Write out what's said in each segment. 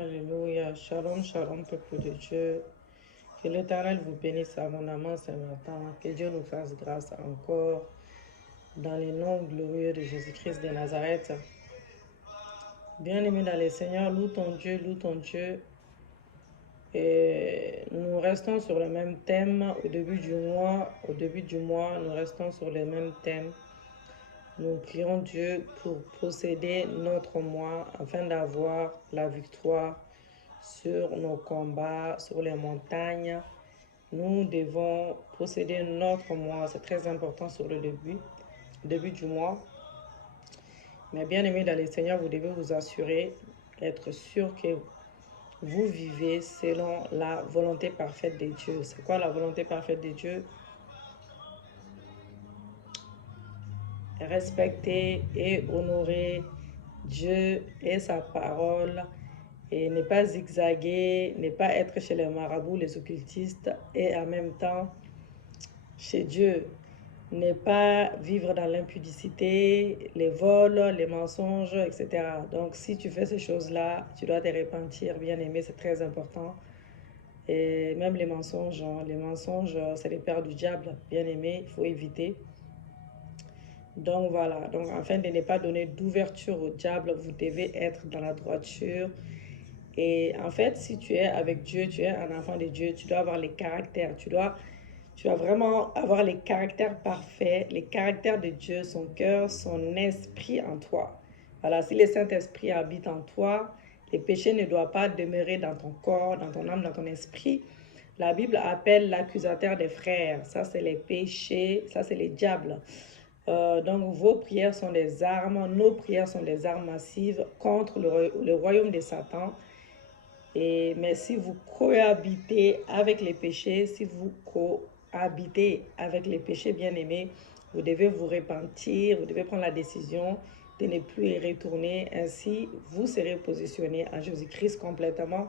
Alléluia. Shalom, shalom, peuple de Dieu. Que l'Éternel vous bénisse abondamment ce matin. Que Dieu nous fasse grâce encore dans les noms glorieux de Jésus-Christ de Nazareth. Bien-aimé dans le Seigneur, loue ton Dieu, loue ton Dieu. Et nous restons sur le même thème au début du mois, nous restons sur le même thème. Nous prions Dieu pour posséder notre mois afin d'avoir la victoire sur nos combats, sur les montagnes. Nous devons posséder notre mois, c'est très important sur le début du mois. Mais bien aimé dans le Seigneur, vous devez vous assurer, être sûr que vous vivez selon la volonté parfaite de Dieu. C'est quoi la volonté parfaite de Dieu? Respecter et honorer Dieu et sa parole et ne pas zigzaguer, ne pas être chez les marabouts, les occultistes et en même temps chez Dieu. Ne pas vivre dans l'impudicité, les vols, les mensonges, etc. Donc si tu fais ces choses-là, tu dois te repentir, bien aimé, c'est très important. Et même les mensonges, c'est les pères du diable, bien aimé, il faut éviter. Donc voilà, donc afin de ne pas donner d'ouverture au diable, vous devez être dans la droiture. Et en fait, si tu es avec Dieu, tu es un enfant de Dieu, tu dois avoir les caractères, tu dois vraiment avoir les caractères parfaits, les caractères de Dieu, son cœur, son esprit en toi. Voilà, si le Saint-Esprit habite en toi, les péchés ne doivent pas demeurer dans ton corps, dans ton âme, dans ton esprit. La Bible appelle l'accusateur des frères. Ça, c'est les péchés, ça, c'est les diables. Donc, vos prières sont des armes, nos prières sont des armes massives contre le royaume de Satan. Mais si vous cohabitez avec les péchés, avec les péchés bien-aimés, vous devez vous repentir, vous devez prendre la décision de ne plus y retourner. Ainsi, vous serez positionné en Jésus-Christ complètement.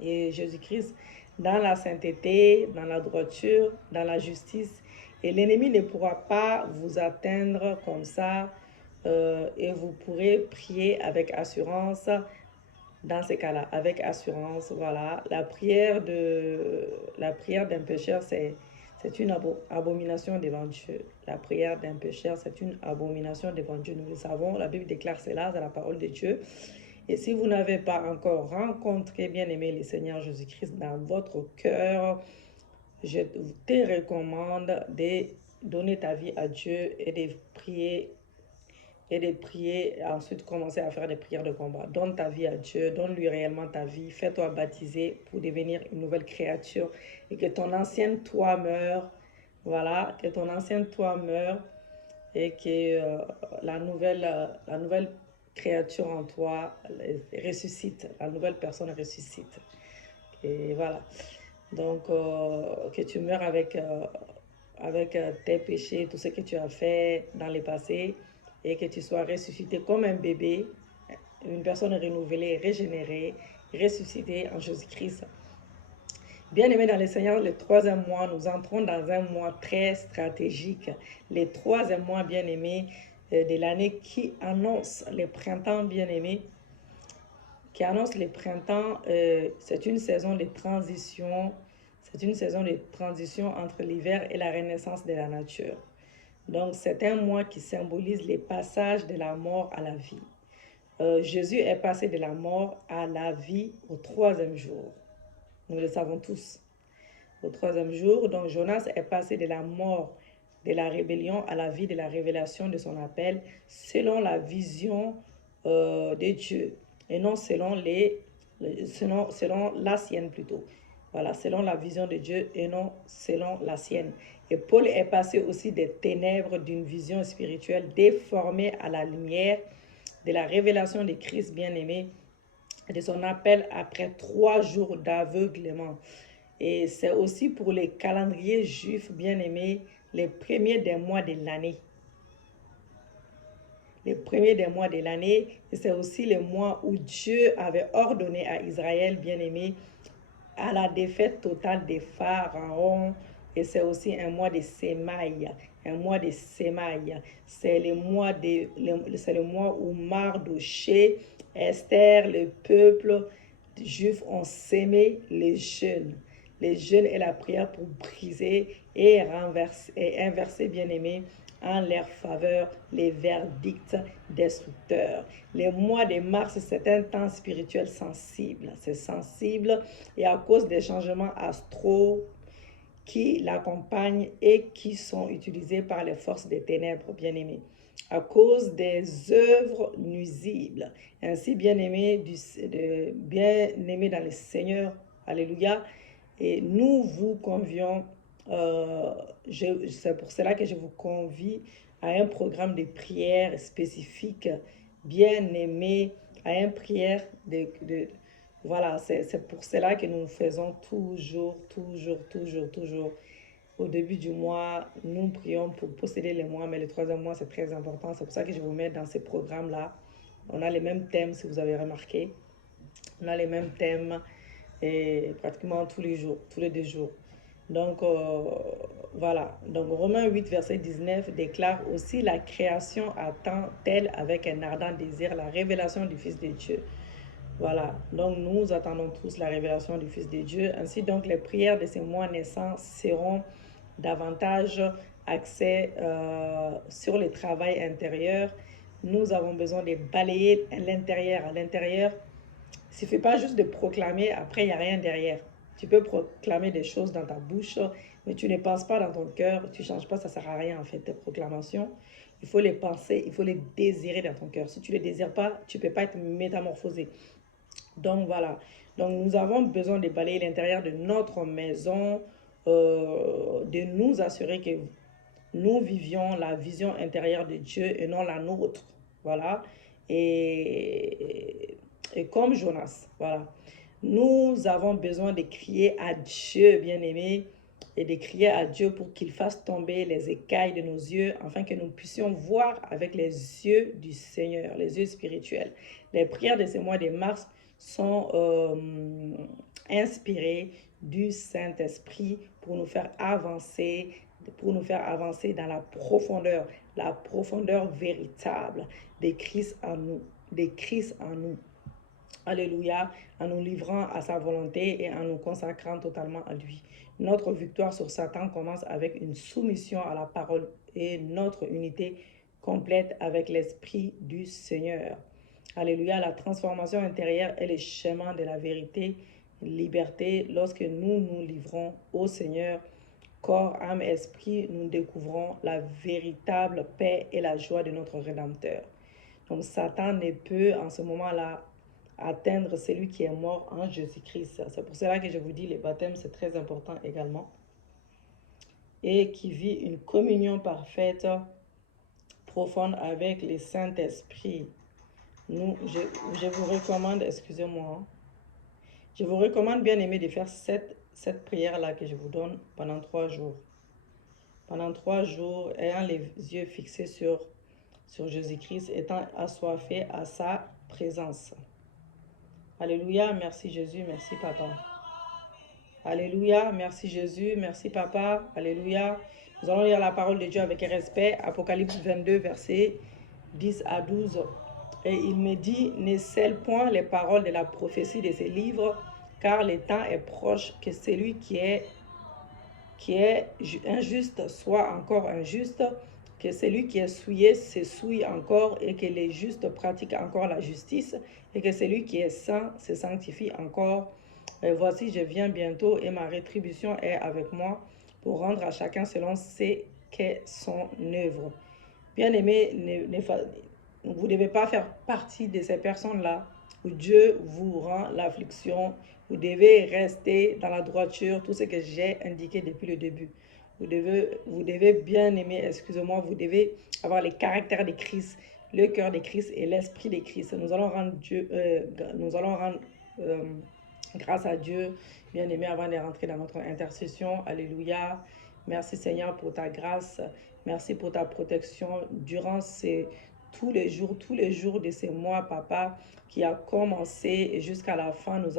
Et Jésus-Christ dans la sainteté, dans la droiture, dans la justice. Et l'ennemi ne pourra pas vous atteindre comme ça. Et vous pourrez prier avec assurance. Dans ces cas-là, avec assurance, voilà. La prière d'un pécheur, c'est une abomination devant Dieu. La prière d'un pécheur, c'est une abomination devant Dieu. Nous le savons, la Bible déclare cela, c'est la parole de Dieu. Et si vous n'avez pas encore rencontré, bien aimé, le Seigneur Jésus-Christ dans votre cœur, je te recommande de donner ta vie à Dieu et de prier. Ensuite commencer à faire des prières de combat. Donne ta vie à Dieu, donne-lui réellement ta vie, fais-toi baptiser pour devenir une nouvelle créature et que ton ancienne toi meure, voilà, que ton ancienne toi meure et que la nouvelle créature en toi ressuscite, la nouvelle personne ressuscite. Et voilà, donc que tu meurs avec tes péchés, tout ce que tu as fait dans le passé, et que tu sois ressuscité comme un bébé, une personne renouvelée, régénérée, ressuscitée en Jésus-Christ. Bien-aimés dans le Seigneur, le troisième mois, nous entrons dans un mois très stratégique. Le troisième mois, bien-aimés, de l'année qui annonce le printemps, bien-aimés, qui annonce le printemps. C'est une saison de transition. C'est une saison de transition entre l'hiver et la renaissance de la nature. Donc, c'est un mois qui symbolise le passage de la mort à la vie. Jésus est passé de la mort à la vie au troisième jour. Nous le savons tous. Au troisième jour, donc Jonas est passé de la mort de la rébellion à la vie de la révélation de son appel selon la vision de Dieu et non selon la sienne plutôt. Voilà, selon la vision de Dieu et non selon la sienne. Et Paul est passé aussi des ténèbres d'une vision spirituelle déformée à la lumière de la révélation de Christ bien-aimé, de son appel après 3 jours d'aveuglement. Et c'est aussi pour les calendriers juifs bien-aimés, les premiers des mois de l'année. Les premiers des mois de l'année, et c'est aussi le mois où Dieu avait ordonné à Israël bien-aimé à la défaite totale des pharaons. Et c'est aussi un mois de sémailles. Un mois de sémailles. C'est le mois où Mardoché, Esther, le peuple Juifs ont sémé les jeûnes. Les jeûnes et la prière pour briser et inverser, bien-aimés, en leur faveur les verdicts destructeurs. Les mois de mars, c'est un temps spirituel sensible. C'est sensible et à cause des changements astraux qui l'accompagnent et qui sont utilisés par les forces des ténèbres, bien-aimés, à cause des œuvres nuisibles. Ainsi, bien-aimés dans le Seigneur, alléluia, et nous vous convions, c'est pour cela que je vous convie à un programme de prière spécifique, bien-aimé, à une prière voilà, c'est pour cela que nous faisons toujours, au début du mois, nous prions pour posséder les mois, mais le troisième mois, c'est très important. C'est pour ça que je vous mets dans ces programmes-là. On a les mêmes thèmes, si vous avez remarqué. On a les mêmes thèmes et pratiquement tous les jours, tous les 2 jours. Donc, voilà. Donc, Romains 8, verset 19 déclare aussi la création attend-elle avec un ardent désir la révélation du Fils de Dieu. Voilà, donc nous attendons tous la révélation du Fils de Dieu. Ainsi donc, les prières de ces mois naissants seront davantage axées sur le travail intérieur. Nous avons besoin de balayer l'intérieur. À l'intérieur, il ne suffit pas juste de proclamer, après il n'y a rien derrière. Tu peux proclamer des choses dans ta bouche, mais tu ne penses pas dans ton cœur, tu ne changes pas, ça ne sert à rien en fait, tes proclamations. Il faut les penser, il faut les désirer dans ton cœur. Si tu ne les désires pas, tu ne peux pas être métamorphosé. Donc voilà, donc nous avons besoin de balayer l'intérieur de notre maison, de nous assurer que nous vivions la vision intérieure de Dieu et non la nôtre. Voilà, et comme Jonas, voilà. Nous avons besoin de crier à Dieu, bien-aimé, et de crier à Dieu pour qu'il fasse tomber les écailles de nos yeux, afin que nous puissions voir avec les yeux du Seigneur, les yeux spirituels. Les prières de ce mois de mars sont inspirées du Saint-Esprit pour nous faire avancer dans la profondeur véritable des Christ en nous. Alléluia, en nous livrant à sa volonté et en nous consacrant totalement à lui. Notre victoire sur Satan commence avec une soumission à la parole et notre unité complète avec l'Esprit du Seigneur. Alléluia, la transformation intérieure est le chemin de la vérité, liberté. Lorsque nous nous livrons au Seigneur, corps, âme, esprit, nous découvrons la véritable paix et la joie de notre Rédempteur. Donc Satan ne peut en ce moment-là atteindre celui qui est mort en Jésus-Christ. C'est pour cela que je vous dis, le baptême, c'est très important également. Et qui vit une communion parfaite, profonde avec le Saint-Esprit. Je vous recommande, excusez-moi, je vous recommande, bien aimé, de faire cette prière-là que je vous donne pendant 3 jours. Pendant 3 jours, ayant les yeux fixés sur Jésus-Christ, étant assoiffé à sa présence. Alléluia, merci Jésus, merci Papa. Alléluia, merci Jésus, merci Papa. Alléluia. Nous allons lire la parole de Dieu avec respect. Apocalypse 22, versets 10 à 12. Et il me dit, ne scelle point les paroles de la prophétie de ces livres, car le temps est proche que celui qui est injuste soit encore injuste, que celui qui est souillé se souille encore, et que les justes pratiquent encore la justice, et que celui qui est saint se sanctifie encore. Et voici, je viens bientôt, et ma rétribution est avec moi, pour rendre à chacun selon ce qu'est son œuvre. Bien-aimés, vous ne devez pas faire partie de ces personnes-là où Dieu vous rend l'affliction. Vous devez rester dans la droiture, tout ce que j'ai indiqué depuis le début. Vous devez bien aimer, excusez-moi, vous devez avoir le caractère de Christ, le cœur de Christ et l'esprit de Christ. Nous allons rendre grâce à Dieu, bien aimé, avant de rentrer dans notre intercession. Alléluia. Merci Seigneur pour ta grâce. Merci pour ta protection durant tous les jours de ces mois, Papa, qui a commencé et jusqu'à la fin. Nous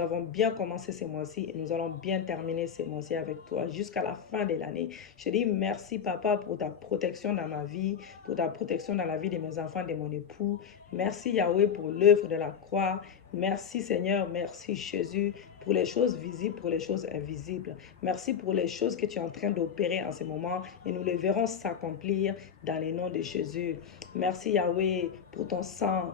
avons bien commencé ces mois-ci et nous allons bien terminer ces mois-ci avec toi jusqu'à la fin de l'année. Je dis merci, Papa, pour ta protection dans ma vie, pour ta protection dans la vie de mes enfants, de mon époux. Merci Yahweh pour l'œuvre de la croix. Merci Seigneur, merci Jésus pour les choses visibles, pour les choses invisibles. Merci pour les choses que tu es en train d'opérer en ce moment et nous les verrons s'accomplir dans le nom de Jésus. Merci Yahweh pour ton sang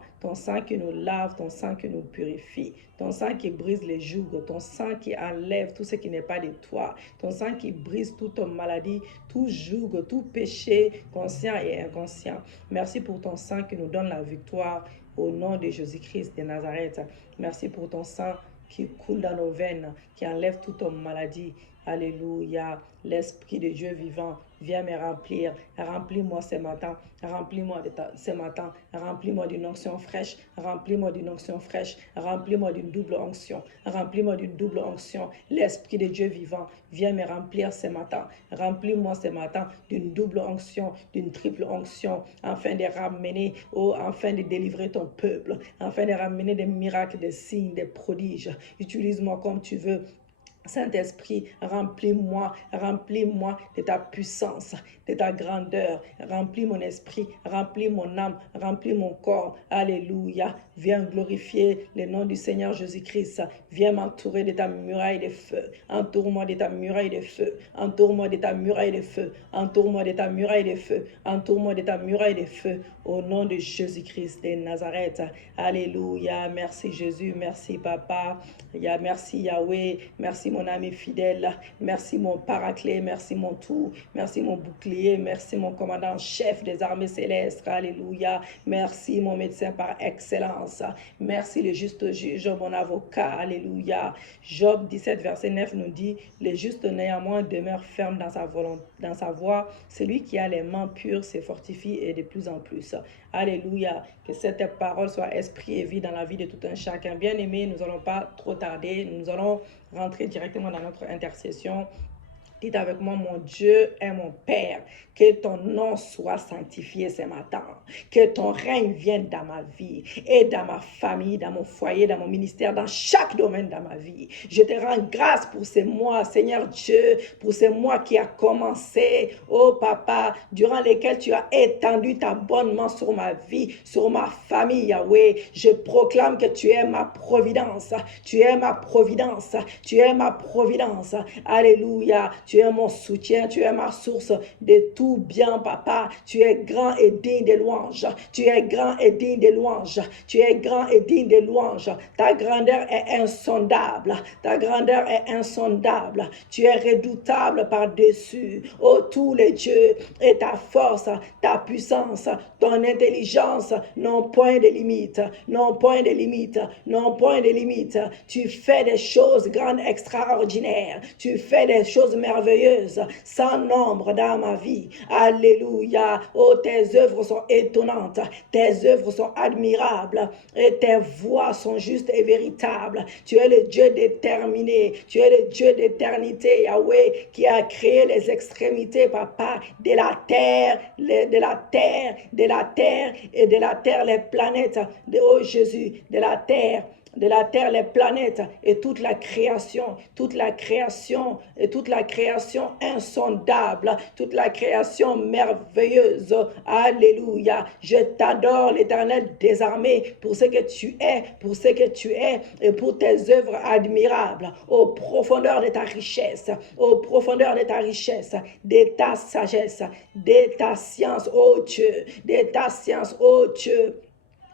qui nous lave, ton sang qui nous purifie, ton sang qui brise les jougs, ton sang qui enlève tout ce qui n'est pas de toi, ton sang qui brise toute maladie, tout joug, tout péché conscient et inconscient. Merci pour ton sang qui nous donne la victoire au nom de Jésus-Christ de Nazareth. Merci pour ton sang qui coule dans nos veines, qui enlève toute maladie. Alléluia. L'Esprit de Dieu vivant, viens me remplir. Remplis-moi ce matin. Remplis-moi ce matin. Remplis-moi d'une onction fraîche. Remplis-moi d'une onction fraîche. Remplis-moi d'une double onction. Remplis-moi d'une double onction. L'Esprit de Dieu vivant, viens me remplir ce matin. Remplis-moi ce matin d'une double onction, d'une triple onction, afin de ramener, afin de délivrer ton peuple, afin de ramener des miracles, des signes, des prodiges. Utilise-moi comme tu veux. Saint-Esprit, remplis-moi de ta puissance, de ta grandeur. Remplis mon esprit, remplis mon âme, remplis mon corps. Alléluia. Viens glorifier le nom du Seigneur Jésus-Christ. Viens m'entourer de ta muraille de feu. Entoure-moi de ta muraille de feu. Entoure-moi de ta muraille de feu. Entoure-moi de ta muraille de feu. Entoure-moi de ta muraille de feu. Au nom de Jésus-Christ de Nazareth. Alléluia. Merci Jésus. Merci Papa. Merci Yahweh. Merci mon ami fidèle. Merci mon paraclet. Merci mon tout. Merci mon bouclier. Merci mon commandant chef des armées célestes. Alléluia. Merci mon médecin par excellence. Merci le juste juge, mon avocat. Alléluia. Job 17, verset 9 nous dit, le juste néanmoins demeure ferme dans sa volonté, dans sa voie. Celui qui a les mains pures se fortifie et de plus en plus. Alléluia. Que cette parole soit esprit et vie dans la vie de tout un chacun. Bien aimé, nous n'allons pas trop tarder. Nous allons rentrer directement dans notre intercession. Dites avec moi, mon Dieu est mon Père. Que ton nom soit sanctifié ce matin. Que ton règne vienne dans ma vie et dans ma famille, dans mon foyer, dans mon ministère, dans chaque domaine de ma vie. Je te rends grâce pour ces mois, Seigneur Dieu, pour ces mois qui a commencé, oh Papa, durant lesquels tu as étendu ta bonne main sur ma vie, sur ma famille, Yahweh. Je proclame que tu es ma providence. Tu es ma providence. Tu es ma providence. Alléluia. Tu es mon soutien, tu es ma source de tout bien, Papa. Tu es grand et digne de louanges. Tu es grand et digne de louanges. Tu es grand et digne de louanges. Ta grandeur est insondable. Ta grandeur est insondable. Tu es redoutable par-dessus. Oh, tous les dieux, et ta force, ta puissance, ton intelligence n'ont point de limite. N'ont point de limite. N'ont point de limite. Tu fais des choses grandes, extraordinaires. Tu fais des choses merveilleuses, sans nombre dans ma vie. Alléluia. Oh, tes œuvres sont étonnantes. Tes œuvres sont admirables. Et tes voies sont justes et véritables. Tu es le Dieu déterminé. Tu es le Dieu d'éternité, Yahweh, qui a créé les extrémités, Papa, de la terre, et de la terre, les planètes. Oh Jésus, de la terre, les planètes et toute la création et toute la création insondable, toute la création merveilleuse. Alléluia. Je t'adore, l'Éternel des armées, pour ce que tu es, et pour tes œuvres admirables, aux profondeurs de ta richesse, aux profondeurs de ta richesse, de ta sagesse, de ta science, oh Dieu, de ta science, oh Dieu.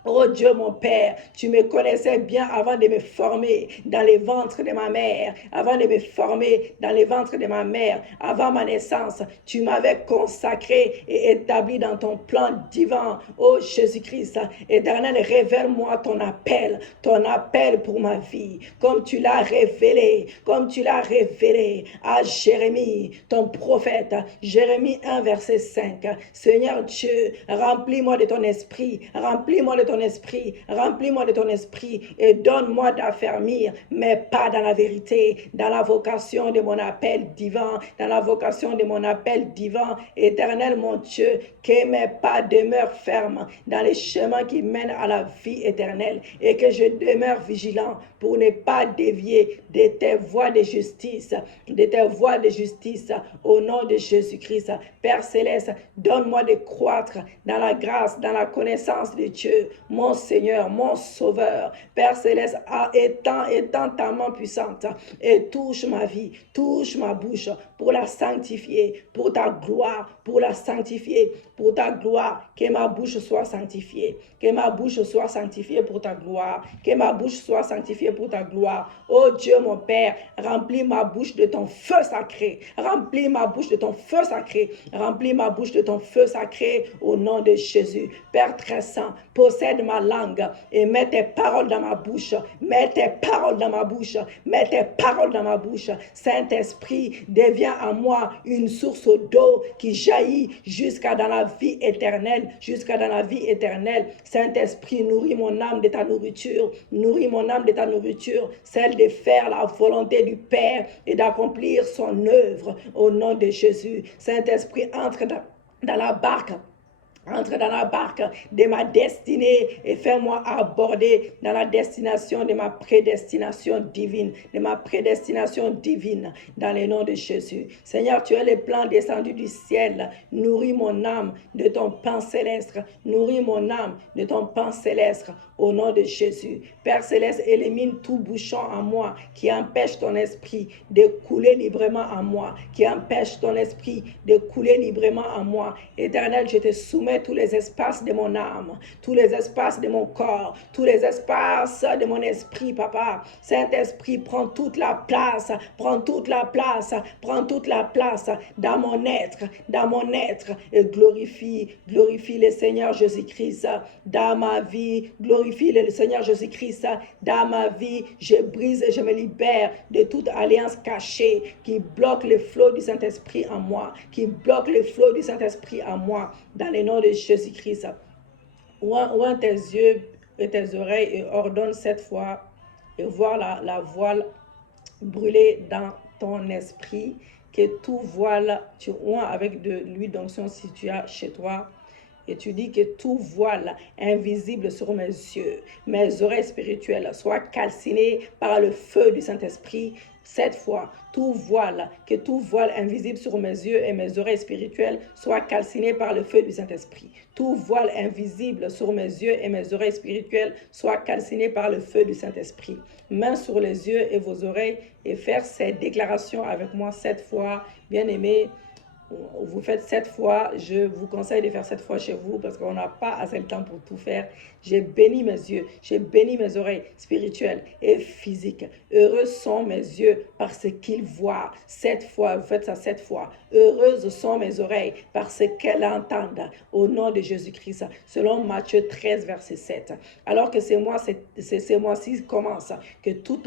Oh Dieu mon Père, tu me connaissais bien avant de me former dans les ventres de ma mère, avant de me former dans les ventres de ma mère, avant ma naissance, tu m'avais consacré et établi dans ton plan divin. Oh Jésus-Christ, Éternel, révèle-moi ton appel pour ma vie, comme tu l'as révélé à Jérémie, ton prophète, Jérémie 1, verset 5. Seigneur Dieu, remplis-moi de ton esprit, remplis-moi de ton esprit et donne-moi d'affermir mes pas dans la vérité, dans la vocation de mon appel divin, Éternel mon Dieu, que mes pas demeurent fermes dans les chemins qui mènent à la vie éternelle et que je demeure vigilant pour ne pas dévier de tes voies de justice, au nom de Jésus-Christ. Père Céleste, donne-moi de croître dans la grâce, dans la connaissance de Dieu, mon Seigneur, mon Sauveur. Père Céleste, étends ta main puissante et touche ma vie, touche ma bouche pour la sanctifier, pour ta gloire, pour la sanctifier, pour ta gloire. Que ma bouche soit sanctifiée, que ma bouche soit sanctifiée pour ta gloire, que ma bouche soit sanctifiée pour ta gloire. Oh Dieu, mon Père, remplis ma bouche de ton feu sacré, remplis ma bouche de ton feu sacré, remplis ma bouche de ton feu sacré au nom de Jésus. Père très saint, possède ma langue et mets tes paroles dans ma bouche, mets tes paroles dans ma bouche, mets tes paroles dans ma bouche. Saint-Esprit, deviens en moi une source d'eau qui jaillit jusqu'à dans la vie éternelle, jusqu'à dans la vie éternelle. Saint-Esprit, nourris mon âme de ta nourriture, nourris mon âme de ta nourriture, celle de faire la volonté du Père et d'accomplir son œuvre au nom de Jésus. Saint-Esprit, entre dans la barque. Entre dans la barque de ma destinée et fais-moi aborder dans la destination de ma prédestination divine, de ma prédestination divine, dans le nom de Jésus. Seigneur, tu es le plan descendu du ciel. Nourris mon âme de ton pain céleste. Nourris mon âme de ton pain céleste au nom de Jésus. Père céleste, élimine tout bouchon en moi qui empêche ton esprit de couler librement en moi, qui empêche ton esprit de couler librement en moi. Éternel, je te soumets tous les espaces de mon âme, tous les espaces de mon corps, tous les espaces de mon esprit, Papa. Saint-Esprit, prends toute la place, prends toute la place, prends toute la place dans mon être, et glorifie le Seigneur Jésus-Christ dans ma vie, glorifie le Seigneur Jésus-Christ dans ma vie. Je brise et je me libère de toute alliance cachée qui bloque le flot du Saint-Esprit en moi, qui bloque le flot du Saint-Esprit en moi, dans le nom de Jésus-Christ. Ouvre tes yeux et tes oreilles et ordonne cette fois et voir la voile brûler dans ton esprit, que tout voile, tu oins avec de l'huile d'onction si tu as chez toi. Et tu dis que tout voile invisible sur mes yeux, mes oreilles spirituelles, soit calciné par le feu du Saint-Esprit. Cette fois, que tout voile invisible sur mes yeux et mes oreilles spirituelles soit calciné par le feu du Saint-Esprit. Tout voile invisible sur mes yeux et mes oreilles spirituelles soit calciné par le feu du Saint-Esprit. Main sur les yeux et vos oreilles et faire ces déclarations avec moi cette fois, bien-aimés. Vous faites 7 fois, je vous conseille de faire 7 fois chez vous parce qu'on n'a pas assez de temps pour tout faire. J'ai béni mes yeux, j'ai béni mes oreilles spirituelles et physiques. Heureux sont mes yeux parce qu'ils voient. 7 fois, vous faites ça 7 fois. Heureuses sont mes oreilles parce qu'elles entendent au nom de Jésus-Christ, selon Matthieu 13, verset 7. Alors que ces mois-ci commencent, que tout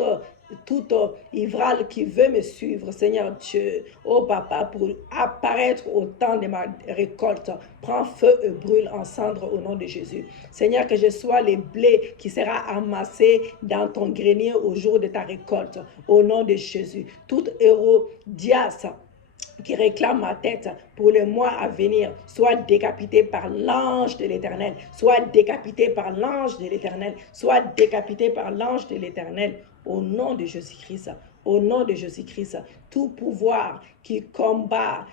ivral qui veut me suivre, Seigneur Dieu, oh Papa, pour apparaître au temps de ma récolte, prends feu et brûle en cendres au nom de Jésus. Seigneur, que je sois le blé qui sera amassé dans ton grenier au jour de ta récolte, au nom de Jésus. Tout Hérodias qui réclame ma tête pour le mois à venir, soit décapité par l'ange de l'Éternel, soit décapité par l'ange de l'Éternel, soit décapité par l'ange de l'Éternel, au nom de Jésus-Christ. Au nom de Jésus-Christ, tout pouvoir qui combat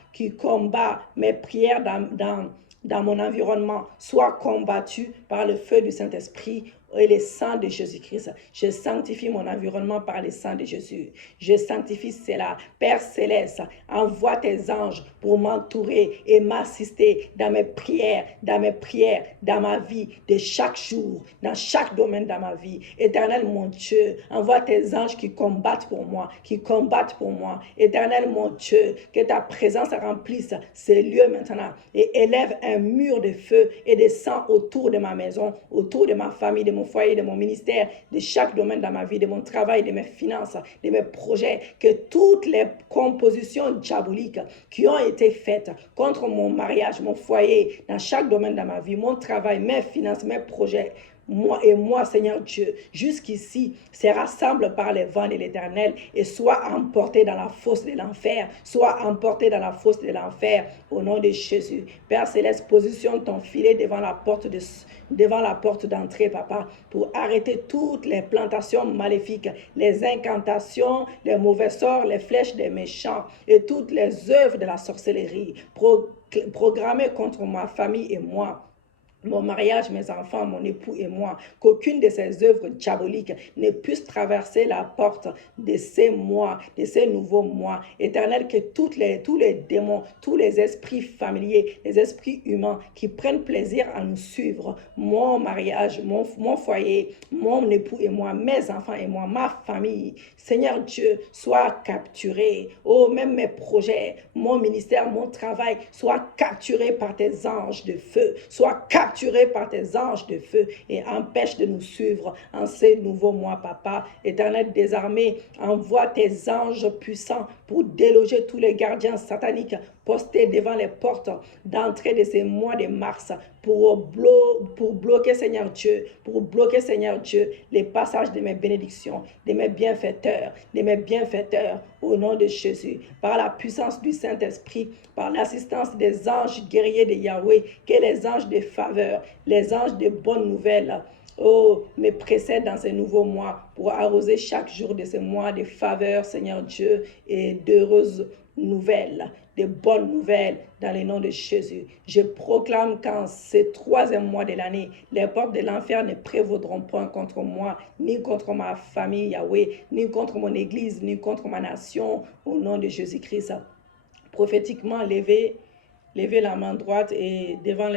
mes prières dans mon environnement, soit combattu par le feu du Saint-Esprit et le sang de Jésus-Christ. Je sanctifie mon environnement par le sang de Jésus. Je sanctifie cela. Père Céleste, envoie tes anges pour m'entourer et m'assister dans mes prières, dans ma vie, de chaque jour, dans chaque domaine de ma vie. Éternel mon Dieu, envoie tes anges qui combattent pour moi, Éternel mon Dieu, que ta présence remplisse ces lieux maintenant et élève un mur de feu et de sang autour de ma maison, autour de ma famille, de mon foyer, de mon ministère, de chaque domaine de ma vie, de mon travail, de mes finances, de mes projets, que toutes les compositions diaboliques qui ont été faites contre mon mariage, mon foyer, dans chaque domaine de ma vie, mon travail, mes finances, mes projets, moi, Seigneur Dieu, jusqu'ici, se rassemble par les vents de l'Éternel et soit emporté dans la fosse de l'enfer, au nom de Jésus. Père Céleste, positionne ton filet devant la porte d'entrée, Papa, pour arrêter toutes les plantations maléfiques, les incantations, les mauvais sorts, les flèches des méchants et toutes les œuvres de la sorcellerie programmées contre ma famille et moi. mon mariage, mes enfants, mon époux et moi, qu'aucune de ces œuvres diaboliques ne puisse traverser la porte de ces mois, de ces nouveaux mois. Éternel, que tous les démons, tous les esprits familiers, les esprits humains qui prennent plaisir à nous suivre, mon mariage, mon foyer, mon époux et moi, mes enfants et moi, ma famille, Seigneur Dieu, soient capturés. Oh, même mes projets, mon ministère, mon travail, soient capturés par tes anges de feu, soient capturés par tes anges de feu et empêche de nous suivre en ces nouveaux mois, papa. Éternel des armées, envoie tes anges puissants pour déloger tous les gardiens sataniques postés devant les portes d'entrée de ces mois de mars pour bloquer, Seigneur Dieu, les passages de mes bénédictions, de mes bienfaiteurs, au nom de Jésus, par la puissance du Saint-Esprit, par l'assistance des anges guerriers de Yahweh, que les anges de faveur, les anges de bonnes nouvelles, oh, me précèdent dans ces nouveaux mois pour arroser chaque jour de ces mois de faveur, Seigneur Dieu, et d'heureuses nouvelles, de bonnes nouvelles dans le nom de Jésus. Je proclame qu'en ce 3e mois de l'année, les portes de l'enfer ne prévaudront point contre moi, ni contre ma famille, Yahweh, ni contre mon église, ni contre ma nation, au nom de Jésus-Christ. Prophétiquement, levez la main droite et devant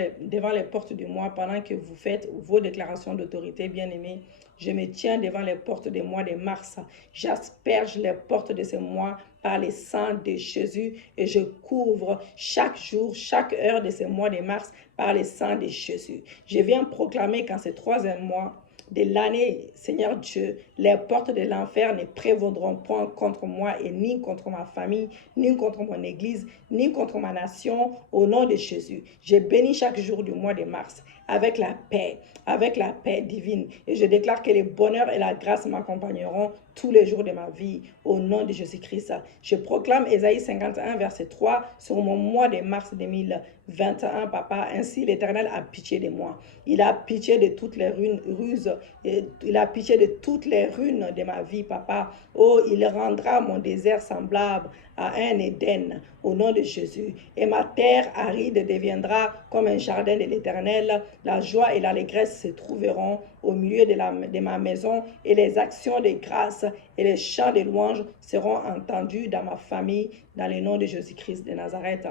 les portes du mois, pendant que vous faites vos déclarations d'autorité, bien-aimés, je me tiens devant les portes des mois de mars. J'asperge les portes de ce mois par le sang de Jésus et je couvre chaque jour, chaque heure de ce mois de mars par le sang de Jésus. Je viens proclamer qu'en ce 3e mois de l'année, Seigneur Dieu, les portes de l'enfer ne prévaudront point contre moi et ni contre ma famille, ni contre mon église, ni contre ma nation, au nom de Jésus. Je bénis chaque jour du mois de mars avec la paix divine. Et je déclare que le bonheur et la grâce m'accompagneront tous les jours de ma vie, au nom de Jésus-Christ. Je proclame Ésaïe 51, verset 3, sur mon mois de mars 2021, papa. Ainsi, l'Éternel a pitié de moi. Il a pitié de toutes les ruses, il a pitié de toutes les ruines de ma vie, papa. Oh, il rendra mon désert semblable à un Éden, au nom de Jésus. Et ma terre aride deviendra comme un jardin de l'Éternel. La joie et l'allégresse se trouveront au milieu de ma maison, et les actions de grâce et les chants de louange seront entendus dans ma famille, dans le nom de Jésus-Christ de Nazareth.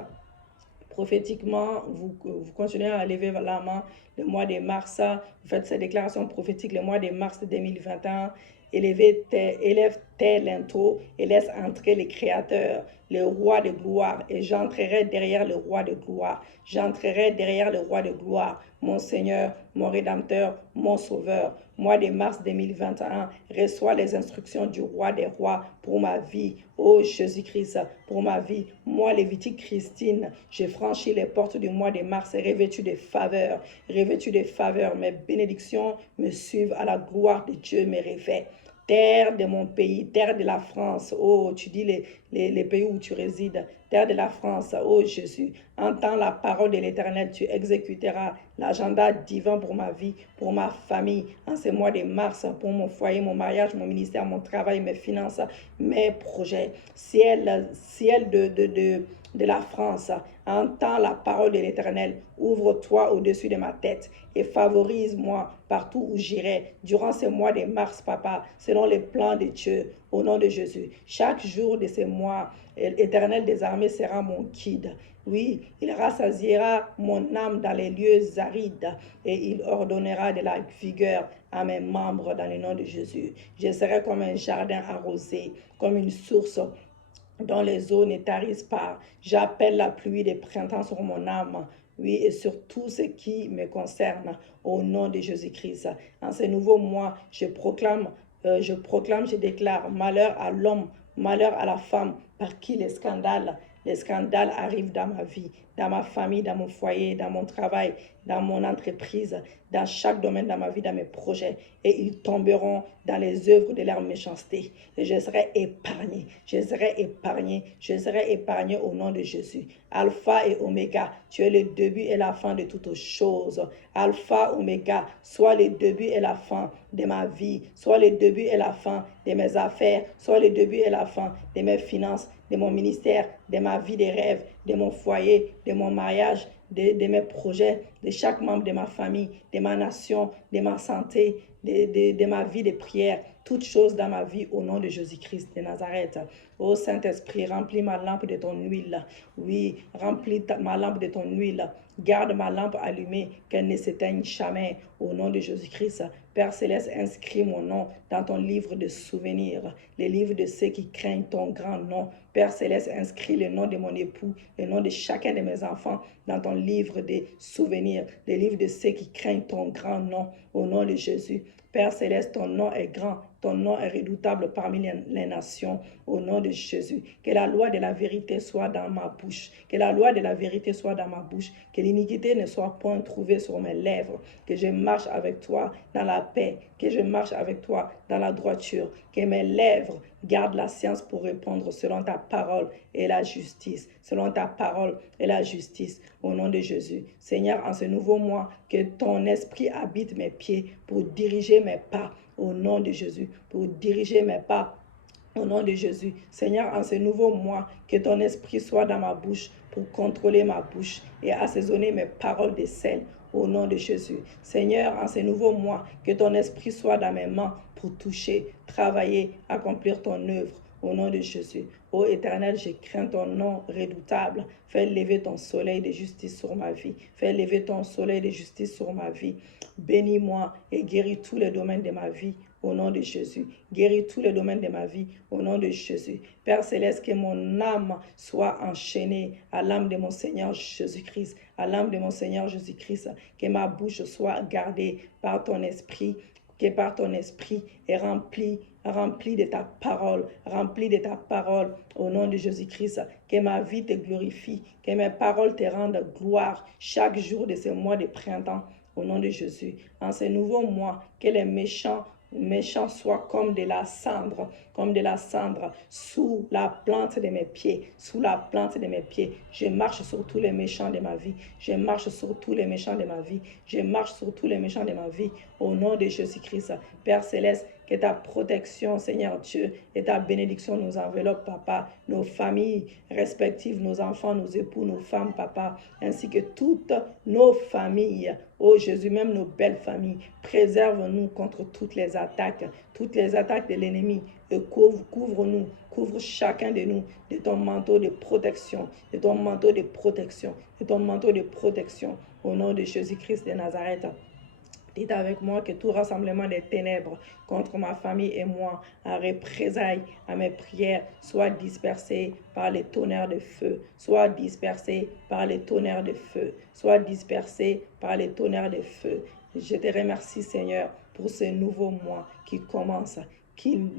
Prophétiquement, vous continuez à lever la main le mois de mars, vous faites ces déclarations prophétiques le mois de mars 2021, élève tes linteaux et laisse entrer les créateurs, le roi de gloire, et j'entrerai derrière le roi de gloire. J'entrerai derrière le roi de gloire, mon Seigneur, mon Rédempteur, mon Sauveur. Mois de mars 2021, reçois les instructions du roi des rois pour ma vie. Oh Jésus-Christ, pour ma vie. Moi, Lévitique Christine, j'ai franchi les portes du mois de mars revêtu de faveur. Mes bénédictions me suivent, à la gloire de Dieu me revêt. Terre de mon pays, terre de la France, oh, tu dis les pays où tu résides, terre de la France, oh Jésus, entends la parole de l'Éternel, tu exécuteras l'agenda divin pour ma vie, pour ma famille, en ce mois de mars, pour mon foyer, mon mariage, mon ministère, mon travail, mes finances, mes projets. Ciel de la France, entends la parole de l'Éternel, ouvre-toi au-dessus de ma tête et favorise-moi partout où j'irai durant ces mois de mars, papa, selon les plans de Dieu, au nom de Jésus. Chaque jour de ces mois, l'Éternel des armées sera mon guide. Oui, il rassasiera mon âme dans les lieux arides et il ordonnera de la vigueur à mes membres dans le nom de Jésus. Je serai comme un jardin arrosé, comme une source dont les eaux ne tarissent pas. J'appelle la pluie des printemps sur mon âme, oui, et sur tout ce qui me concerne, au nom de Jésus-Christ. En ce nouveau mois, je proclame, je déclare malheur à l'homme, malheur à la femme, par qui les scandales arrivent dans ma vie, dans ma famille, dans mon foyer, dans mon travail, dans mon entreprise, dans chaque domaine de ma vie, dans mes projets. Et ils tomberont dans les œuvres de leur méchanceté. Et je serai épargné, au nom de Jésus. Alpha et Oméga, tu es le début et la fin de toutes choses. Alpha, Oméga, soit le début et la fin de ma vie, soit le début et la fin de mes affaires, soit le début et la fin de mes finances, de mon ministère, de ma vie de rêve, de mon foyer, de mon mariage, de mes projets, de chaque membre de ma famille, de ma nation, de ma santé, de ma vie de prière, toutes choses dans ma vie au nom de Jésus-Christ de Nazareth. Ô Saint-Esprit, remplis ma lampe de ton huile. Oui, remplis ma lampe de ton huile. Garde ma lampe allumée, qu'elle ne s'éteigne jamais au nom de Jésus-Christ. Père Céleste, inscris mon nom dans ton livre de souvenirs, le livre de ceux qui craignent ton grand nom. Père Céleste, inscris le nom de mon époux, le nom de chacun de mes enfants dans ton livre de souvenirs, le livre de ceux qui craignent ton grand nom au nom de Jésus. Père Céleste, ton nom est grand, ton nom est redoutable parmi les nations, au nom de Jésus. Que la loi de la vérité soit dans ma bouche, que la loi de la vérité soit dans ma bouche, que l'iniquité ne soit point trouvée sur mes lèvres, que je marche avec toi dans la paix, que je marche avec toi dans la droiture, que mes lèvres gardent la science pour répondre selon ta parole et la justice, selon ta parole et la justice, au nom de Jésus. Seigneur, en ce nouveau mois, que ton esprit habite mes pieds pour diriger mes pas, au nom de Jésus, pour diriger mes pas, au nom de Jésus. Seigneur, en ce nouveau mois, que ton esprit soit dans ma bouche pour contrôler ma bouche et assaisonner mes paroles de sel, au nom de Jésus. Seigneur, en ce nouveau mois, que ton esprit soit dans mes mains pour toucher, travailler, accomplir ton œuvre, au nom de Jésus. Ô Éternel, je crains ton nom redoutable. Fais lever ton soleil de justice sur ma vie. Fais lever ton soleil de justice sur ma vie. Bénis-moi et guéris tous les domaines de ma vie, au nom de Jésus. Guéris tous les domaines de ma vie, au nom de Jésus. Père Céleste, que mon âme soit enchaînée à l'âme de mon Seigneur Jésus-Christ, à l'âme de mon Seigneur Jésus-Christ. Que ma bouche soit gardée par ton esprit, que par ton esprit est rempli de ta parole, rempli de ta parole, au nom de Jésus-Christ. Que ma vie te glorifie, que mes paroles te rendent gloire chaque jour de ce mois de printemps, au nom de Jésus. En ce nouveau mois, que les méchants soient comme de la cendre, sous la plante de mes pieds, sous la plante de mes pieds. Je marche sur tous les méchants de ma vie, je marche sur tous les méchants de ma vie, je marche sur tous les méchants de ma vie, au nom de Jésus-Christ. Père Céleste, que ta protection, Seigneur Dieu, et ta bénédiction nous enveloppe, Papa, nos familles respectives, nos enfants, nos époux, nos femmes, Papa, ainsi que toutes nos familles. Oh Jésus, même nos belles familles, préserve-nous contre toutes les attaques de l'ennemi. Et couvre-nous, couvre chacun de nous de ton manteau de protection, de ton manteau de protection, de ton manteau de protection, au nom de Jésus-Christ de Nazareth. Dites avec moi que tout rassemblement des ténèbres contre ma famille et moi, en représailles à mes prières, soit dispersé par les tonnerres de feu, soit dispersé par les tonnerres de feu, soit dispersé par les tonnerres de feu. Je te remercie, Seigneur, pour ce nouveau mois qui commence, qu'il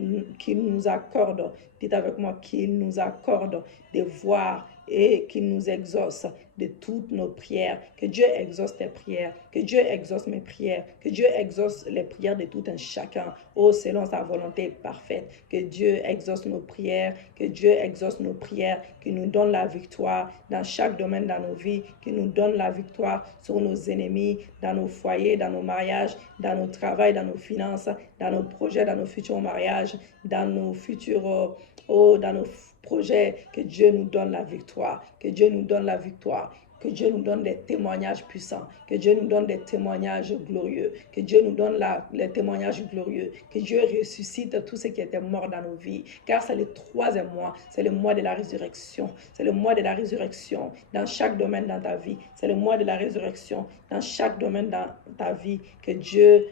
nous accorde, dites avec moi, qu'il nous accorde de voir et qu'il nous exauce de toutes nos prières. Que Dieu exauce tes prières, que Dieu exauce mes prières, que Dieu exauce les prières de tout un chacun, oh, selon sa volonté parfaite. Que Dieu exauce nos prières, que Dieu exauce nos prières, qu'il nous donne la victoire dans chaque domaine dans nos vies, qu'il nous donne la victoire sur nos ennemis, dans nos foyers, dans nos mariages, dans nos travails, dans nos finances, dans nos projets, dans nos futurs mariages, dans nos futurs, dans nos projets. Que Dieu nous donne la victoire, que Dieu nous donne la victoire, que Dieu nous donne des témoignages puissants, que Dieu nous donne des témoignages glorieux, que Dieu nous donne les témoignages glorieux, que Dieu ressuscite tout ce qui était mort dans nos vies, car c'est le 3e mois, c'est le mois de la résurrection, c'est le mois de la résurrection dans chaque domaine dans ta vie, c'est le mois de la résurrection dans chaque domaine dans ta vie, que Dieu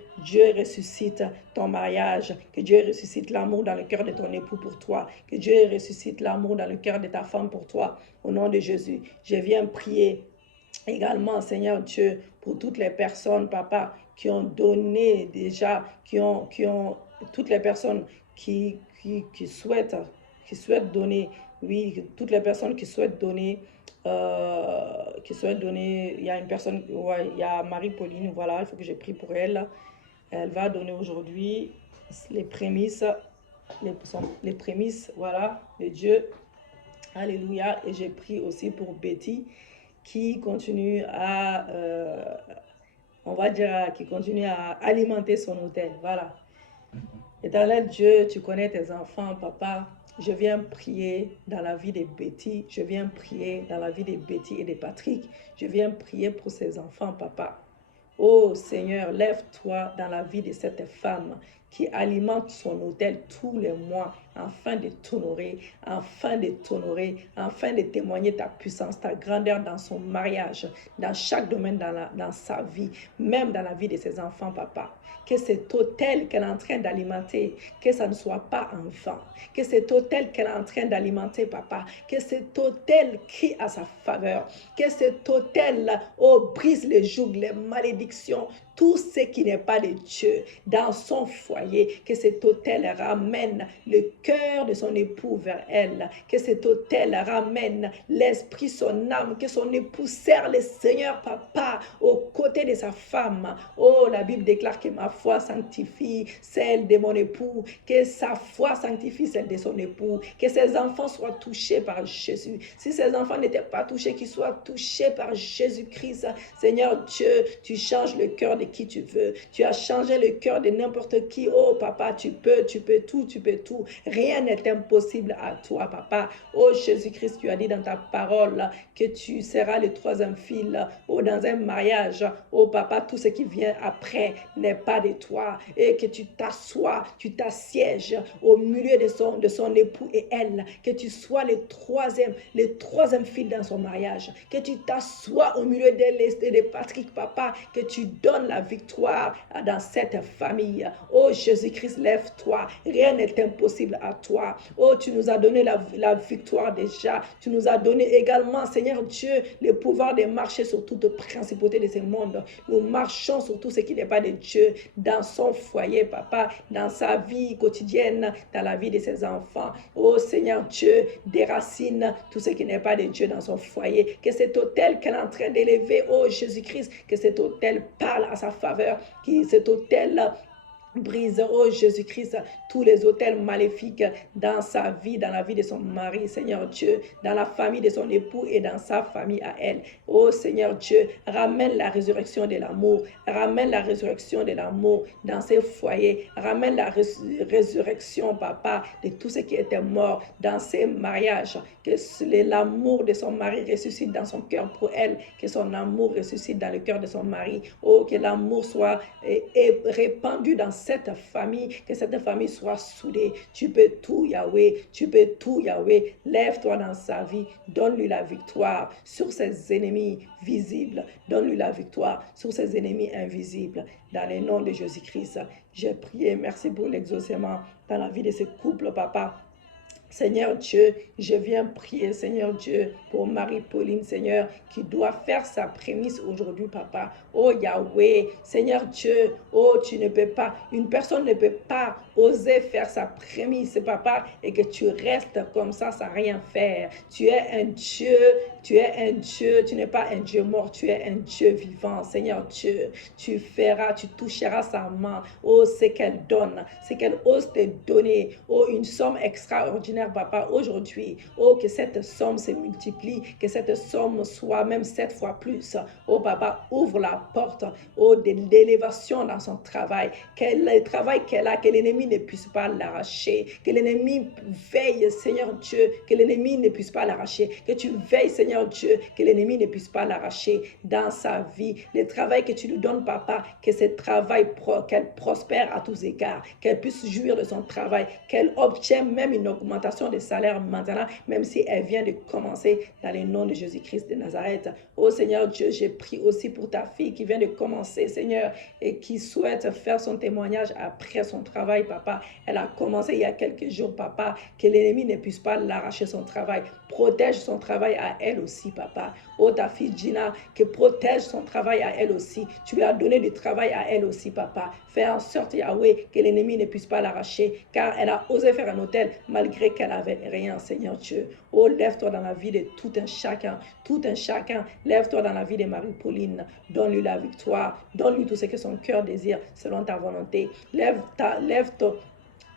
ressuscite ton mariage, que Dieu ressuscite l'amour dans le cœur de ton époux pour toi, que Dieu ressuscite l'amour dans le cœur de ta femme pour toi, au nom de Jésus. Je viens prier également, Seigneur Dieu, pour toutes les personnes, Papa, qui ont donné déjà, toutes les personnes qui souhaitent donner, oui, toutes les personnes qui souhaitent donner, il y a une personne, ouais, il y a Marie-Pauline, voilà, il faut que je prie pour elle. Elle va donner aujourd'hui les prémices, voilà, de Dieu. Alléluia. Et j'ai prié aussi pour Betty, qui continue à, qui continue à alimenter son hôtel. Voilà. Éternel Dieu, tu connais tes enfants, Papa. Je viens prier dans la vie de Betty. Je viens prier dans la vie de Betty et de Patrick. Je viens prier pour ces enfants, papa. Oh Seigneur, lève-toi dans la vie de cette femme qui alimente son autel tous les mois afin de t'honorer, afin de témoigner ta puissance, ta grandeur dans son mariage, dans chaque domaine dans sa vie, même dans la vie de ses enfants, papa. Que cet autel qu'elle est en train d'alimenter, que ça ne soit pas en vain. Que cet autel qu'elle est en train d'alimenter, papa, que cet autel crie à sa faveur. Que cet autel, oh, brise les jougs, les malédictions, tout ce qui n'est pas de Dieu dans son foyer. Que cet autel ramène le cœur de son époux vers elle. Que cet autel ramène l'esprit, son âme. Que son époux serre le Seigneur, papa, aux côtés de sa femme. Oh, la Bible déclare que ma foi sanctifie celle de mon époux. Que sa foi sanctifie celle de son époux. Que ses enfants soient touchés par Jésus. Si ses enfants n'étaient pas touchés, qu'ils soient touchés par Jésus-Christ. Seigneur Dieu, tu changes le cœur de qui tu veux. Tu as changé le cœur de n'importe qui. Oh papa, tu peux tout, tu peux tout. Rien n'est impossible à toi, papa. Oh Jésus-Christ, tu as dit dans ta parole que tu seras le troisième fil. Oh, dans un mariage. Oh papa, tout ce qui vient après n'est pas de toi. Et que tu t'assois, tu t'assièges au milieu de son époux et elle. Que tu sois le troisième fil dans son mariage. Que tu t'assois au milieu d'elle et de Patrick, papa. Que tu donnes la victoire dans cette famille. Oh Jésus-Christ, lève-toi. Rien n'est impossible à toi. Oh, tu nous as donné la victoire déjà. Tu nous as donné également, Seigneur Dieu, le pouvoir de marcher sur toute principauté de ce monde. Nous marchons sur tout ce qui n'est pas de Dieu dans son foyer, papa, dans sa vie quotidienne, dans la vie de ses enfants. Oh Seigneur Dieu, déracine tout ce qui n'est pas de Dieu dans son foyer. Que cet autel qu'elle est en train d'élever, oh Jésus-Christ, que cet autel parle à sa faveur, que cet autel brise, oh Jésus-Christ, tous les autels maléfiques dans sa vie, dans la vie de son mari, Seigneur Dieu, dans la famille de son époux et dans sa famille à elle. Oh Seigneur Dieu, ramène la résurrection de l'amour, ramène la résurrection de l'amour dans ses foyers, ramène la résurrection, papa, de tout ce qui était mort dans ses mariages, que l'amour de son mari ressuscite dans son cœur pour elle, que son amour ressuscite dans le cœur de son mari, oh, que l'amour soit répandu dans cette famille, que cette famille soit soudée. Tu peux tout, Yahweh, tu peux tout, Yahweh. Lève-toi dans sa vie, donne-lui la victoire sur ses ennemis visibles, donne-lui la victoire sur ses ennemis invisibles. Dans le nom de Jésus-Christ, j'ai prié, merci pour l'exaucement dans la vie de ce couple, papa. Seigneur Dieu, je viens prier, Seigneur Dieu, pour Marie-Pauline, Seigneur, qui doit faire sa prémisse aujourd'hui, papa. Oh Yahweh, Seigneur Dieu, oh tu ne peux pas, une personne ne peut pas oser faire sa prémisse, papa, et que tu restes comme ça sans rien faire. Tu es un Dieu, tu n'es pas un Dieu mort, tu es un Dieu vivant, Seigneur Dieu. Tu feras, tu toucheras sa main, oh ce qu'elle donne, ce qu'elle ose te donner, oh une somme extraordinaire, papa, aujourd'hui, oh, que cette somme se multiplie, que cette somme soit même 7 fois plus. Oh, papa, ouvre la porte, oh, d'élévation dans son travail, le travail qu'elle a, que l'ennemi ne puisse pas l'arracher, que l'ennemi veille, Seigneur Dieu, que l'ennemi ne puisse pas l'arracher, que tu veilles, Seigneur Dieu, que l'ennemi ne puisse pas l'arracher dans sa vie. Le travail que tu lui donnes, papa, que ce travail, qu'elle prospère à tous égards, qu'elle puisse jouir de son travail, qu'elle obtienne même une augmentation de salaire maintenant, même si elle vient de commencer dans le nom de Jésus-Christ de Nazareth. Oh Seigneur Dieu, j'ai prie aussi pour ta fille qui vient de commencer, Seigneur, et qui souhaite faire son témoignage après son travail, papa. Elle a commencé il y a quelques jours, papa, que l'ennemi ne puisse pas l'arracher son travail. Protège son travail à elle aussi, papa. Oh, ta fille Gina, que protège son travail à elle aussi. Tu lui as donné du travail à elle aussi, papa. Fais en sorte, Yahweh, que l'ennemi ne puisse pas l'arracher, car elle a osé faire un hôtel malgré qu'elle n'avait rien, Seigneur Dieu. Oh, lève-toi dans la vie de tout un chacun, lève-toi dans la vie de Marie-Pauline. Donne-lui la victoire, donne-lui tout ce que son cœur désire selon ta volonté. Lève-toi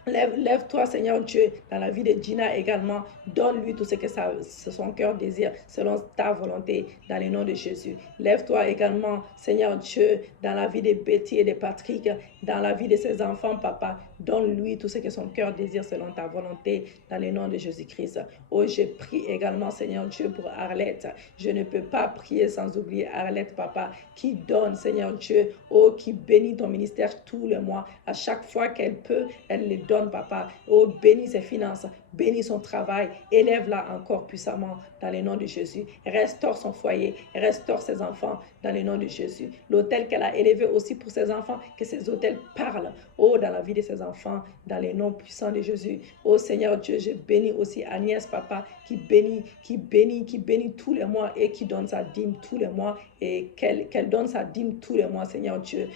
Lève-toi, Seigneur Dieu, dans la vie de Gina également. Donne-lui tout ce que son cœur désire, selon ta volonté, dans le nom de Jésus. Lève-toi également, Seigneur Dieu, dans la vie de Betty et de Patrick, dans la vie de ses enfants, Papa. Donne-lui tout ce que son cœur désire, selon ta volonté, dans le nom de Jésus-Christ. Oh, je prie également, Seigneur Dieu, pour Arlette. Je ne peux pas prier sans oublier Arlette, Papa, qui donne, Seigneur Dieu, oh, qui bénit ton ministère tous les mois. À chaque fois qu'elle peut, elle le donne, Papa. Oh, bénis ses finances, bénis son travail, élève-la encore puissamment dans le nom de Jésus. Restaure son foyer, restaure ses enfants dans le nom de Jésus. L'autel qu'elle a élevé aussi pour ses enfants, que ces autels parlent, oh, dans la vie de ses enfants, dans le nom puissant de Jésus. Oh Seigneur Dieu, je bénis aussi Agnès, Papa, qui bénit tous les mois et qui donne sa dîme tous les mois et qu'elle donne sa dîme tous les mois, Seigneur Dieu.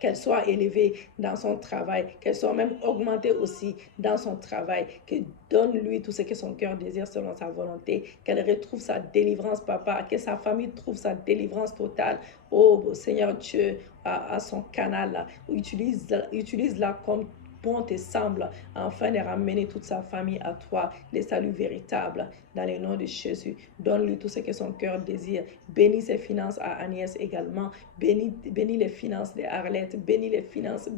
Qu'elle soit élevée dans son travail, qu'elle soit même augmentée aussi dans son travail, que donne-lui tout ce que son cœur désire selon sa volonté, qu'elle retrouve sa délivrance, Papa, que sa famille trouve sa délivrance totale. Oh Seigneur Dieu, à son canal, utilise-la comme bon te semble, afin de ramener toute sa famille à toi, les saluts véritables, dans le nom de Jésus. Donne-lui tout ce que son cœur désire. Bénis ses finances à Agnès également. Bénis les finances de Arlette. Bénis les finances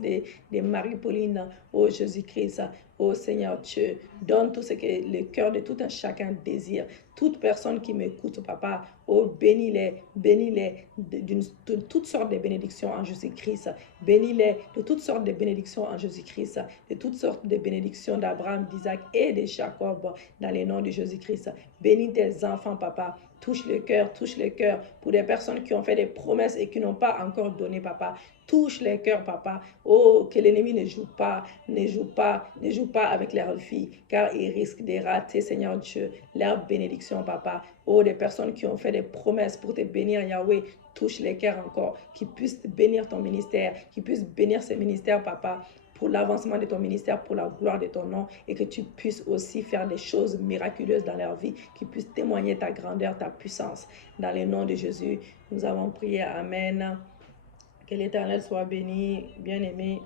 de Marie-Pauline. Oh Jésus-Christ. Oh Seigneur Dieu, donne tout ce que le cœur de tout un chacun désire. Toute personne qui m'écoute, Papa, oh bénis-les de toutes sortes de bénédictions en Jésus-Christ. Bénis-les de toutes sortes de bénédictions en Jésus-Christ. De toutes sortes de bénédictions d'Abraham, d'Isaac et de Jacob dans le nom de Jésus-Christ. Bénis tes enfants, Papa. Touche le cœur pour des personnes qui ont fait des promesses et qui n'ont pas encore donné, Papa. Touche les cœurs, Papa. Oh, que l'ennemi ne joue pas avec leurs filles, car ils risquent de rater, Seigneur Dieu, leur bénédiction, Papa. Oh, des personnes qui ont fait des promesses pour te bénir, Yahweh, touche les cœurs encore, qui puissent bénir ton ministère, qui puissent bénir ce ministère, Papa, pour l'avancement de ton ministère, pour la gloire de ton nom, et que tu puisses aussi faire des choses miraculeuses dans leur vie, qui puissent témoigner ta grandeur, ta puissance. Dans le nom de Jésus, nous avons prié. Amen. Que l'Éternel soit béni, bien-aimé.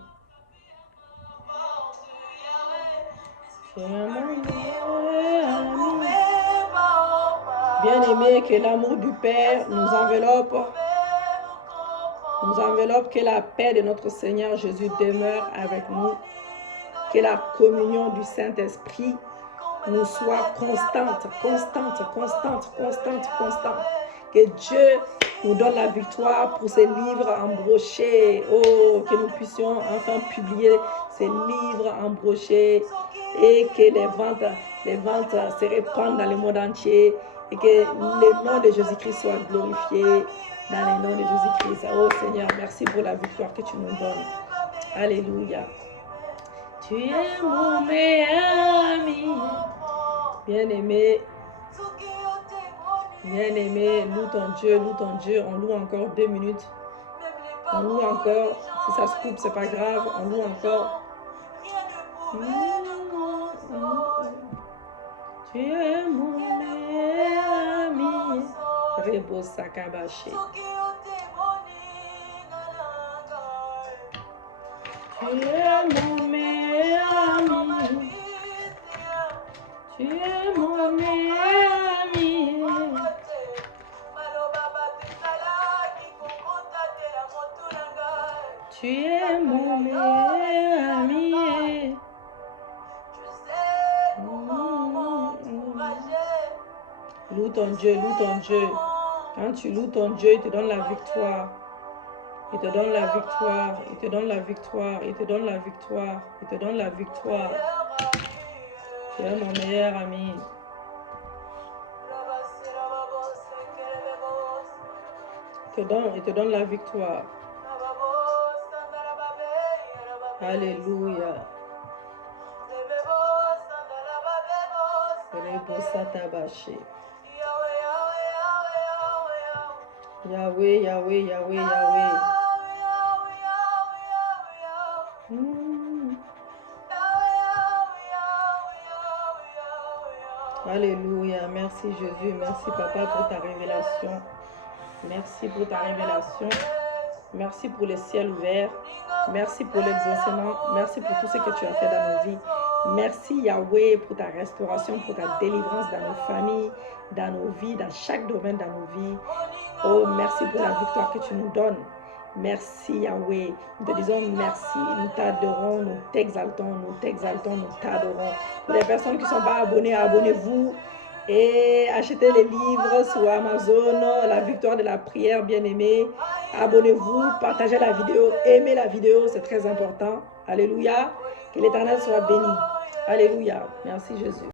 Bien-aimé, que l'amour du Père nous enveloppe, que la paix de notre Seigneur Jésus demeure avec nous, que la communion du Saint-Esprit nous soit constante. Que Dieu nous donne la victoire pour ces livres embrochés. Oh, que nous puissions enfin publier ces livres embrochés et que les ventes se répandent dans le monde entier et que le nom de Jésus-Christ soit glorifié dans le nom de Jésus-Christ. Oh Seigneur, merci pour la victoire que tu nous donnes. Alléluia. Tu es mon meilleur ami. Bien-aimé, loue ton Dieu. On loue encore 2 minutes. On loue encore. Si ça se coupe, c'est pas grave. On loue encore. Tu es mon meilleur ami. Rebo Sakabaché. Tu es mon meilleur ami. Tu es mon meilleur ami. Tu es mon meilleur ami. Loue ton Dieu. Quand tu loues ton Dieu, il te donne la victoire. Il te donne la victoire. Tu es mon meilleur ami. Il te donne la victoire. Alléluia. Yahweh. Alléluia. Merci Jésus. Merci Papa pour ta révélation. Merci pour le ciel ouvert. Merci pour l'exaucement. Merci pour tout ce que tu as fait dans nos vies. Merci Yahweh pour ta restauration, pour ta délivrance dans nos familles, dans nos vies, dans chaque domaine dans nos vies. Oh, merci pour la victoire que tu nous donnes. Merci Yahweh. Nous te disons merci. Nous t'adorons, nous t'exaltons, nous t'exaltons, nous t'adorons. Pour les personnes qui ne sont pas abonnées, abonnez-vous et achetez les livres sur Amazon, La victoire de la prière, bien-aimé. Abonnez-vous, partagez la vidéo, aimez la vidéo, c'est très important. Alléluia. Que l'Éternel soit béni. Alléluia. Merci Jésus.